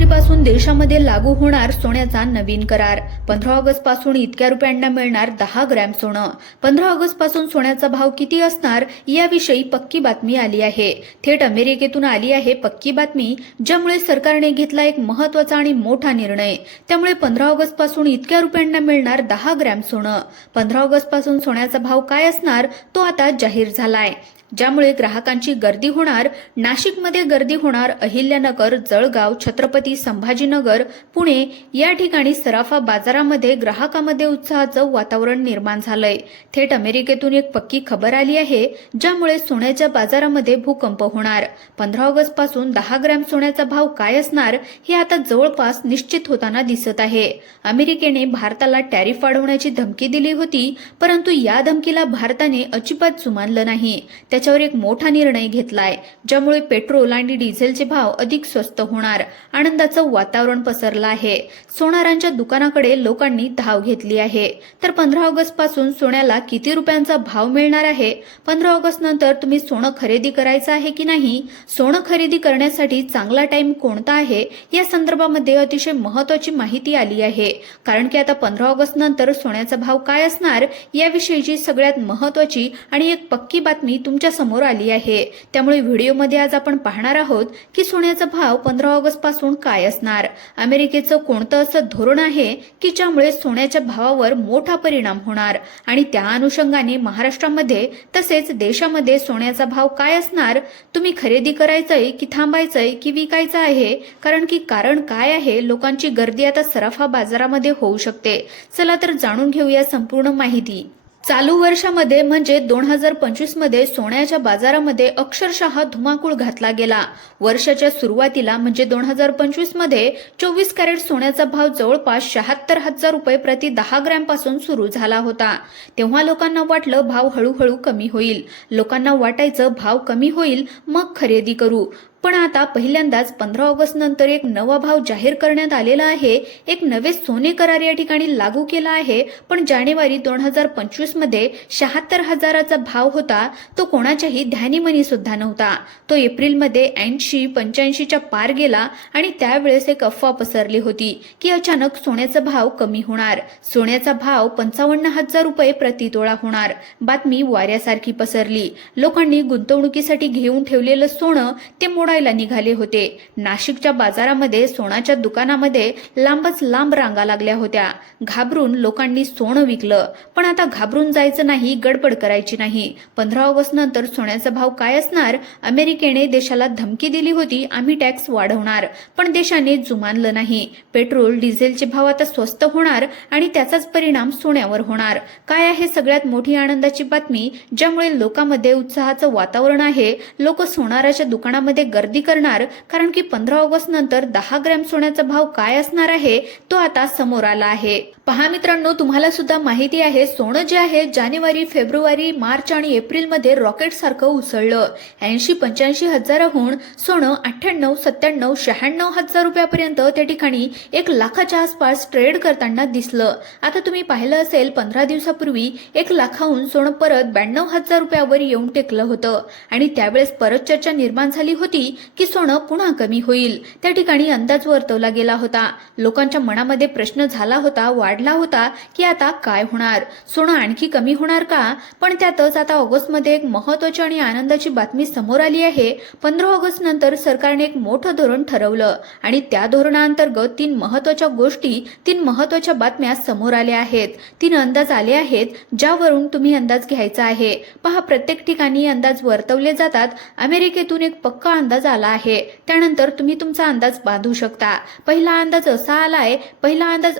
रात्रीपासून देशामध्ये लागू होणार सोन्याचा नवीन करार। 15 ऑगस्ट पासून इतक्या रुपयांना मिळणार 10 ग्रॅम सोनं। 15 ऑगस्ट पासून सोन्याचा भाव किती असणार याविषयी पक्की बातमी आली आहे। थेट अमेरिकेतून आली आहे पक्की बातमी, ज्यामुळे सरकारने घेतला एक महत्त्वाचा आणि मोठा निर्णय। त्यामुळे 15 ऑगस्ट पासून इतक्या रुपयांना मिळणार 10 ग्रॅम सोनं। 15 ऑगस्ट पासून सोन्याचा भाव काय असणार तो आता जाहीर झालाय, ज्यामुळे ग्राहकांची गर्दी होणार। नाशिकमध्ये गर्दी होणार। अहिल्यानगर, जळगाव, छत्रपती संभाजीनगर, पुणे या ठिकाणी सराफा बाजारामध्ये ग्राहकांमध्ये उत्साहाचं वातावरण निर्माण झालंय। थेट अमेरिकेतून एक पक्की खबर आली आहे, ज्यामुळे सोन्याच्या बाजारामध्ये भूकंप होणार। 15 ऑगस्ट पासून 10 ग्रॅम सोन्याचा भाव काय असणार हे आता जवळपास निश्चित होताना दिसत आहे। अमेरिकेने भारताला टॅरिफ वाढवण्याची धमकी दिली होती, परंतु या धमकीला भारताने अजिबात जुमानलं नाही। त्याच्यावर एक मोठा निर्णय घेतलाय, ज्यामुळे पेट्रोल आणि डिझेलचे भाव अधिक स्वस्त होणार। आनंदाचं वातावरण पसरलं आहे। सोनारांच्या दुकानाकडे लोकांनी धाव घेतली आहे। तर 15 ऑगस्ट पासून सोन्याला किती रुपयांचा भाव मिळणार आहे? 15 ऑगस्ट नंतर तुम्ही सोनं खरेदी करायचं आहे की नाही? सोनं खरेदी करण्यासाठी चांगला टाइम कोणता आहे या संदर्भामध्ये अतिशय महत्त्वाची माहिती आली आहे। कारण की आता 15 ऑगस्ट नंतर सोन्याचा भाव काय असणार याविषयीची सगळ्यात महत्त्वाची आणि एक पक्की बातमी तुमच्या समोर आली आहे। त्यामुळे व्हिडिओमध्ये आज आपण पाहणार आहोत की सोन्याचा भाव 15 ऑगस्ट पासून काय असणार। अमेरिकेचं कोणतं असं धोरण आहे की ज्यामुळे सोन्याच्या भावावर मोठा परिणाम होणार आणि त्या अनुषंगाने महाराष्ट्रामध्ये तसेच देशामध्ये सोन्याचा भाव काय असणार? तुम्ही खरेदी करायचंय की थांबायचंय की विकायचं आहे? कारण काय आहे? लोकांची गर्दी आता सराफा बाजारामध्ये होऊ शकते। चला तर जाणून घेऊया संपूर्ण माहिती। चालू वर्षामध्ये म्हणजे 2025 मध्ये सोन्याच्या बाजारामध्ये अक्षरशः धुमाकूळ घातला गेला। वर्षाच्या सुरुवातीला म्हणजे 2025 मध्ये 24 कॅरेट सोन्याचा भाव जवळपास 76,000 रुपये प्रति 10 ग्रॅम पासून सुरू झाला होता। तेव्हा लोकांना वाटलं भाव हळूहळू कमी होईल। लोकांना वाटायचं भाव कमी होईल मग खरेदी करू। पण आता पहिल्यांदाच 15 ऑगस्ट नंतर एक नवा भाव जाहीर करण्यात आलेला आहे। एक नवे सोने करार या ठिकाणी लागू केला आहे। पण जानेवारी 2025 मध्ये 76,000चा भाव होता, तो कोणाच्याही ध्यानीमनी सुद्धा नव्हता। तो एप्रिलमध्ये 80-85च्या पार गेला आणि त्यावेळेस एक अफवा पसरली होती की अचानक सोन्याचा भाव कमी होणार। सोन्याचा भाव 55,000 रुपये प्रति तोळा होणार। बातमी वाऱ्यासारखी पसरली। लोकांनी गुंतवणुकीसाठी घेऊन ठेवलेलं सोनं ते मोडायला निघाले होते। नाशिकच्या बाजारामध्ये सोन्याच्या दुकानामध्ये लांबच लांब रांगा लागल्या होत्या। घाबरून लोकांनी सोनं विकलं। पण आता घाबरून जायचं नाही, गडबड करायची नाही। 15 ऑगस्ट नंतर सोन्याचा भाव काय असणार? अमेरिकेने देशाला धमकी दिली होती, आम्ही टॅक्स वाढवणार, पण देशाने जुमानलं नाही। पेट्रोल डिझेलचे भाव आता स्वस्त होणार आणि त्याचाच परिणाम सोन्यावर होणार। काय आहे सगळ्यात मोठी आनंदाची बातमी, ज्यामुळे लोकांमध्ये उत्साहाचं वातावरण आहे। लोक सोनाराच्या दुकानामध्ये गर्दी करणार, कारण की 15 ऑगस्ट नंतर 10 ग्रॅम सोन्याचा भाव काय असणार आहे तो आता समोर आला आहे। पहा मित्रांनो, तुम्हाला सुद्धा माहिती आहे सोनं जे आहे जानेवारी, फेब्रुवारी, मार्च आणि एप्रिल मध्ये रॉकेट सारखं उसळलं। 80-85 हजाराहून सोनं 98, 97, 96 हजार रुपयापर्यंत त्या ठिकाणी 1 लाखाच्या आसपास ट्रेड करताना दिसलं। आता तुम्ही पाहिलं असेल 15 दिवसापूर्वी 1 लाखाहून सोनं परत 92,000 रुपयावर येऊन टेकलं होतं आणि त्यावेळेस परत चर्चा निर्माण झाली होती की सोनं पुन्हा कमी होईल। त्या ठिकाणी अंदाज वर्तवला गेला होता। लोकांच्या मनामध्ये प्रश्न झाला होता, वाढला होता की आता काय होणार? सोनं आणखी कमी होणार का? पण त्यातच आता ऑगस्ट मध्ये एक महत्त्वाची आणि आनंदाची बातमी समोर आली आहे। 15 ऑगस्ट नंतर सरकारने एक मोठं धोरण ठरवलं आणि त्या धोरणाअंतर्गत 3 महत्त्वाच्या गोष्टी, 3 महत्त्वाच्या बातम्या समोर आल्या आहेत। 3 अंदाज आले आहेत, ज्यावरून तुम्ही अंदाज घ्यायचा आहे। पहा, प्रत्येक ठिकाणी अंदाज वर्तवले जातात। अमेरिकेतून एक पक्का अंदाज आला आहे, त्यानंतर तुम्ही तुमचा अंदाज बांधू शकता। पहिला अंदाज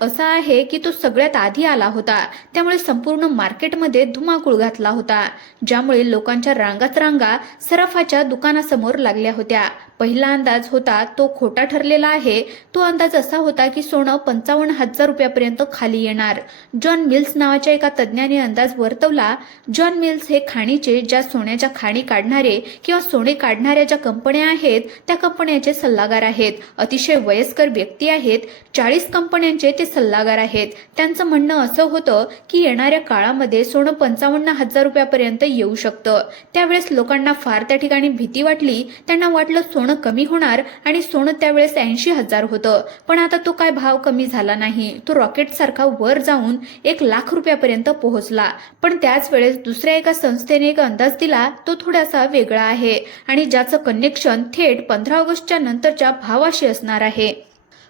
असा आहे की तो सगळ्यात आधी आला होता, त्यामुळे संपूर्ण मार्केटमध्ये धुमाकूळ घातला होता, ज्यामुळे लोकांच्या रांगा सराफाच्या दुकानासमोर लागल्या होत्या। पहिला अंदाज होता तो खोटा ठरलेला आहे। तो अंदाज असा होता की सोनं 55,000 रुपयापर्यंत खाली येणार। जॉन मिल्स नावाच्या एका तज्ञाने अंदाज वर्तवला। जॉन मिल्स हे खाणीचे, ज्या सोन्याच्या खाणी काढणारे किंवा सोने काढणाऱ्या ज्या कंपन्या आहेत त्या कंपन्यांचे सल्लागार आहेत। अतिशय वयस्कर व्यक्ती आहेत। 40 कंपन्यांचे ते सल्लागार आहेत। आहेत. त्यांचं म्हणणं असं होतं की येणाऱ्या काळामध्ये सोनं 55,000 रुपयापर्यंत येऊ शकतं. त्यावेळेस लोकांना फार त्या ठिकाणी भीती वाटली. त्यांना वाटलं सोनं कमी होणार आणि सोनं त्यावेळेस 80,000 होतं. पण आता तो काय भाव कमी झाला नाही. तो रॉकेट सारखा वर जाऊन 1,00,000 रुपयापर्यंत पोहोचला. पण त्याच वेळेस दुसऱ्या एका संस्थेने एक अंदाज दिला, तो थोडासा वेगळा आहे आणि ज्याचं कनेक्शन थेट 15 ऑगस्टच्या नंतरच्या भावाशी असणार आहे.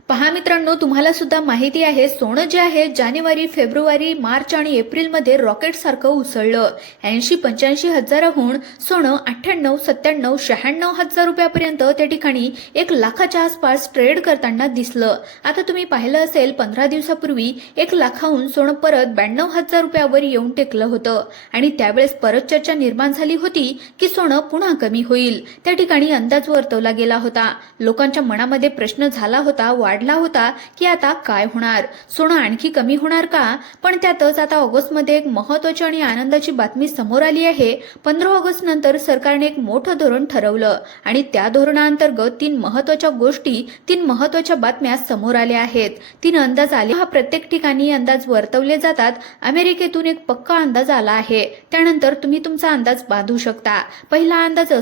पहा मित्रांनो, तुम्हाला सुद्धा माहिती आहे सोनं जे आहे जानेवारी, फेब्रुवारी, मार्च आणि एप्रिलमध्ये रॉकेट सारखं उसळलं. 80-85 हजाराहून सोनं 98, 97, 96 हजार रुपयापर्यंत त्या ठिकाणी 1,00,000च्या आसपास ट्रेड करताना दिसलं. आता तुम्ही पाहिलं असेल 15 दिवसापूर्वी 1,00,000हून सोनं परत 92,000 रुपयावर येऊन टेकलं होतं आणि त्यावेळेस परत चर्चा निर्माण झाली होती की सोनं पुन्हा कमी होईल. त्या ठिकाणी अंदाज वर्तवला गेला होता. लोकांच्या मनामध्ये प्रश्न झाला होता, वाढला होता की आता काय होणार, सोनं आणखी कमी होणार का? पण त्यातच आता ऑगस्टमध्ये एक महत्त्वाची आणि आनंदाची बातमी समोर आली आहे. 15 ऑगस्ट नंतर सरकारने एक मोठं धोरण ठरवलं आणि त्या धोरणाअंतर्गत 3 महत्त्वाच्या गोष्टी, 3 महत्त्वाच्या बातम्या समोर आल्या आहेत. 3 अंदाज आले. हा प्रत्येक ठिकाणी अंदाज वर्तवले जातात. अमेरिकेतून एक पक्का अंदाज आला आहे. त्यानंतर तुम्ही तुमचा अंदाज बांधू शकता. पहिला अंदाज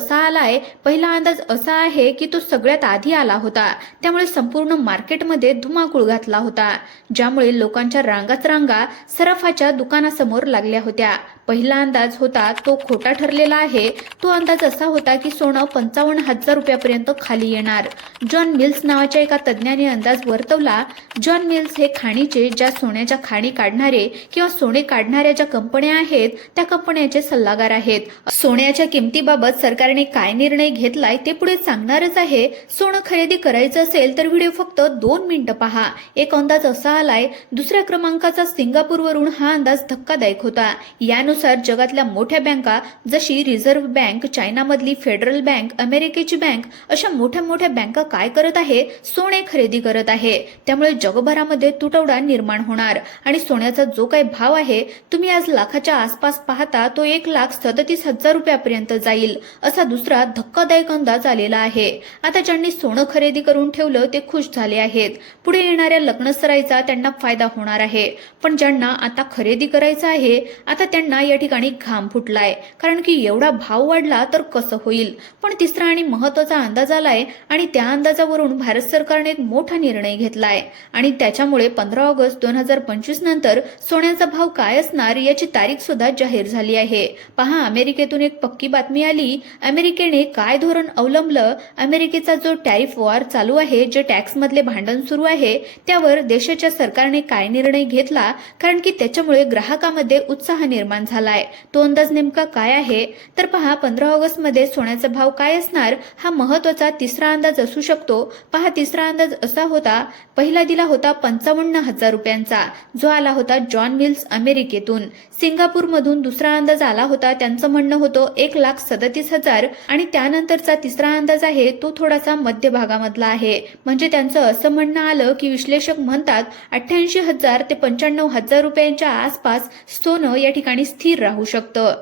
असा आहे की तो सगळ्यात आधी आला होता. त्यामुळे संपूर्ण मार्केटमध्ये धुमाकूळ घातला होता, ज्यामुळे लोकांच्या रांगा सराफाच्या दुकानासमोर लागल्या होत्या. पहिला अंदाज होता तो खोटा ठरलेला आहे. तो अंदाज असा होता की सोनं 55,000 रुपयापर्यंत खाली येणार. जॉन मिल्स नावाच्या एका तज्ज्ञाने अंदाज वर्तवला. जॉन मिल्स हे खाणीचे, ज्या सोन्याच्या खाणी काढणारे किंवा सोने काढणाऱ्या ज्या कंपन्या आहेत त्या कंपन्याचे सल्लागार आहेत. सोन्याच्या किमतीबाबत सरकारने काय निर्णय घेतलाय ते पुढे सांगणारच आहे. सोनं खरेदी करायचं असेल तर व्हिडिओ फक्त 2 मिनिटं पहा. एक अंदाज असा आलाय. दुसऱ्या क्रमांकाचा सिंगापूरवरून हा अंदाज धक्कादायक होता. यानुसार जगातल्या मोठ्या बँका जशी रिझर्व्ह बँक, चायनामधली फेडरल बँक, अमेरिकेची बँक अशा मोठ्या बँका काय करत आहे, सोने खरेदी करत आहे. त्यामुळे जगभरामध्ये तुटवडा निर्माण होणार आणि सोन्याचा जो काही भाव आहे तुम्ही आज लाखाच्या आसपास पाहता तो 1,37,000 रुपयापर्यंत जाईल, असा दुसरा धक्कादायक अंदाज आलेला आहे. आता ज्यांनी सोनं खरेदी करून ठेवलं ते खुश झाले आहेत. पुढे येणाऱ्या लग्नसराईचा त्यांना फायदा होणार आहे. पण ज्यांना आता खरेदी करायचं आहे आता त्यांना या ठिकाणी घाम फुटलाय, कारण की एवढा भाव वाढला तर कसं होईल. पण तिसरा आणि महत्त्वाचा अंदाज आलाय आणि त्या अंदाजावरून भारत सरकारने एक मोठा निर्णय घेतलाय आणि त्याच्यामुळे 15 ऑगस्ट 2025 नंतर सोन्याचा भाव काय असणार याची तारीख सुद्धा जाहीर झाली आहे. पहा, अमेरिकेतून एक पक्की बातमी आली. अमेरिकेने काय धोरण अवलंबलं? अमेरिकेचा जो टॅरिफ वॉर चालू आहे, जे टॅक्स मधले भांडण सुरू आहे, त्यावर देशाच्या सरकारने काय निर्णय घेतला, कारण की त्याच्यामुळे ग्राहकांमध्ये उत्साह निर्माण झालाय. तो अंदाज नेमका काय आहे तर पहा, 15 ऑगस्ट मध्ये सोन्याचा भाव काय असणार हा महत्त्वाचा तिसरा अंदाज असू शकतो. पहा, तिसरा अंदाज असा होता. पहिला दिला होता 55,000 रुपयांचा, जो आला होता जॉन मिल्स अमेरिकेतून. सिंगापूरमधून दुसरा अंदाज आला होता. त्यांचं म्हणणं होतं 1,37,000 आणि त्यानंतरचा तिसरा अंदाज आहे तो थोडासा मध्य भागामधला आहे. म्हणजे त्यांचं असं म्हणणं आलं की विश्लेषक म्हणतात 88,000 ते 95,000 रुपयांच्या आसपास सोनं या ठिकाणी स्थिर राहू शकतं.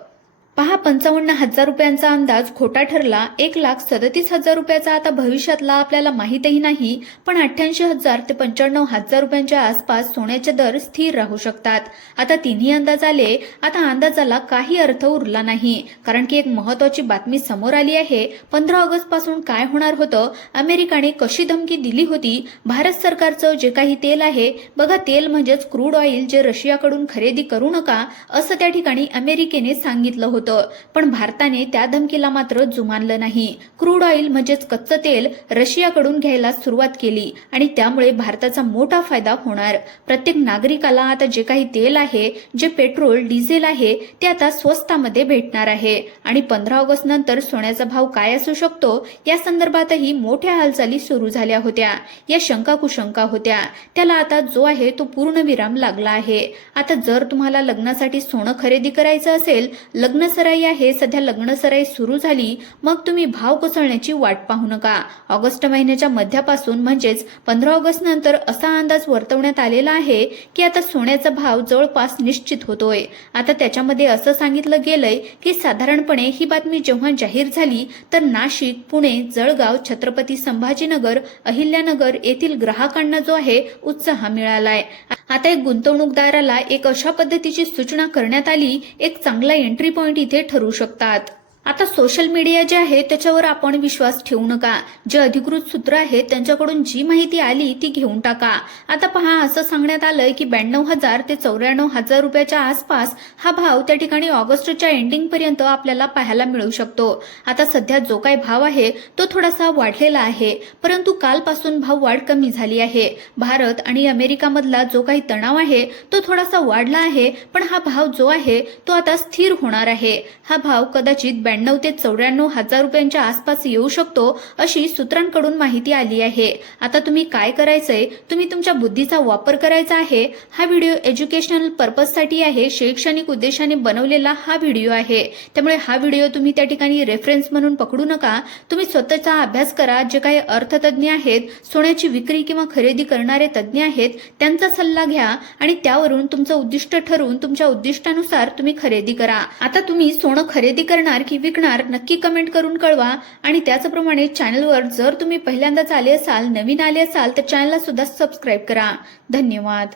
पहा, 55,000 रुपयांचा अंदाज खोटा ठरला. 1,37,000 रुपयाचा आता भविष्यातला आपल्याला माहितही नाही, पण 88,000 ते 95,000 रुपयांच्या आसपास सोन्याचे दर स्थिर राहू शकतात. आता तिन्ही अंदाज आले. आता अंदाजाला काही अर्थ उरला नाही, कारण की एक महत्त्वाची बातमी समोर आली आहे. 15 ऑगस्ट पासून काय होणार होतं? अमेरिकेने कशी धमकी दिली होती? भारत सरकारचं जे काही तेल आहे बघा, तेल म्हणजेच क्रूड ऑइल, जे रशियाकडून खरेदी करू नका असं त्या ठिकाणी अमेरिकेने सांगितलं होतं. पण भारताने त्या धमकीला मात्र जुमानलं नाही. क्रूड ऑइल म्हणजेच कच्चं तेल रशियाकडून घ्यायला सुरुवात केली आणि त्यामुळे भारताचा मोठा फायदा होणार. प्रत्येक नागरिकाला आता जे काही तेल आहे, जे पेट्रोल, डिझेल आहे, ते आता स्वस्तामध्ये भेटणार आहे. आणि 15 ऑगस्ट नंतर सोन्याचा भाव काय असू शकतो या संदर्भातही मोठ्या हालचाली सुरू झाल्या होत्या. या शंका कुशंका होत्या, त्याला आता जो आहे तो पूर्ण विराम लागला आहे. आता जर तुम्हाला लग्नासाठी सोनं खरेदी करायचं असेल, लग्न सराई आहे, सध्या लग्न सराई सुरू झाली, मग तुम्ही भाव कोसळण्याची वाट पाहू नका. ऑगस्ट महिन्याच्या मध्यापासून म्हणजेच 15 ऑगस्ट नंतर असा अंदाज वर्तवण्यात आलेला आहे की आता सोन्याचा भाव जवळपास निश्चित होतोय. आता त्याच्यामध्ये असं सांगितलं गेलंय की साधारणपणे ही बातमी जेव्हा जाहीर झाली तर नाशिक, पुणे, जळगाव, छत्रपती संभाजीनगर, अहिल्यानगर येथील ग्राहकांना जो आहे उत्साह मिळालाय. आता एक गुंतवणूकदाराला एक अशा पद्धतीची सूचना करण्यात आली, एक चांगला एंट्री पॉइंट इथे ठरू शकतात. आता सोशल मीडिया जे आहे त्याच्यावर आपण विश्वास ठेवू नका. जे अधिकृत सूत्र आहेत त्यांच्याकडून जी माहिती आली ती घेऊन टाका. आता पहा, असं सांगण्यात आलंय की 92,000 ते 94,000 रुपयाच्या आसपास हा भाव त्या ठिकाणी ऑगस्टच्या एंडिंग पर्यंत आपल्याला पाहायला मिळू शकतो. आता सध्या जो काही भाव आहे तो थोडासा वाढलेला आहे, परंतु कालपासून भाव वाढ कमी झाली आहे. भारत आणि अमेरिकामधला जो काही तणाव आहे तो थोडासा वाढला आहे, पण हा भाव जो आहे तो आता स्थिर होणार आहे. हा भाव कदाचित 92 ते 94,000 रुपयांच्या आसपास येऊ शकतो अशी सूत्रांकडून माहिती आली आहे. आता तुम्ही काय करायचंय, तुम्ही तुमच्या बुद्धीचा वापर करायचा आहे. हा व्हिडिओ एज्युकेशनल पर्पजसाठी आहे, शैक्षणिक उद्देशाने बनवलेला हा व्हिडिओ आहे. त्यामुळे हा व्हिडिओ तुम्ही त्या ठिकाणी रेफरन्स म्हणून पकडू नका. तुम्ही स्वतःचा अभ्यास करा. जे काही अर्थतज्ञ आहेत, सोन्याची विक्री किंवा खरेदी करणारे तज्ज्ञ आहेत, त्यांचा सल्ला घ्या आणि त्यावरून तुमचं उद्दिष्ट ठरवून तुमच्या उद्दिष्टानुसार तुम्ही खरेदी करा. आता तुम्ही सोनं खरेदी करणार की विकणार नक्की कमेंट करून कळवा. आणि त्याचप्रमाणे चॅनलवर जर तुम्ही पहिल्यांदाच आले असाल, नवीन आले असाल तर चॅनलला सुद्धा सबस्क्राईब करा. धन्यवाद.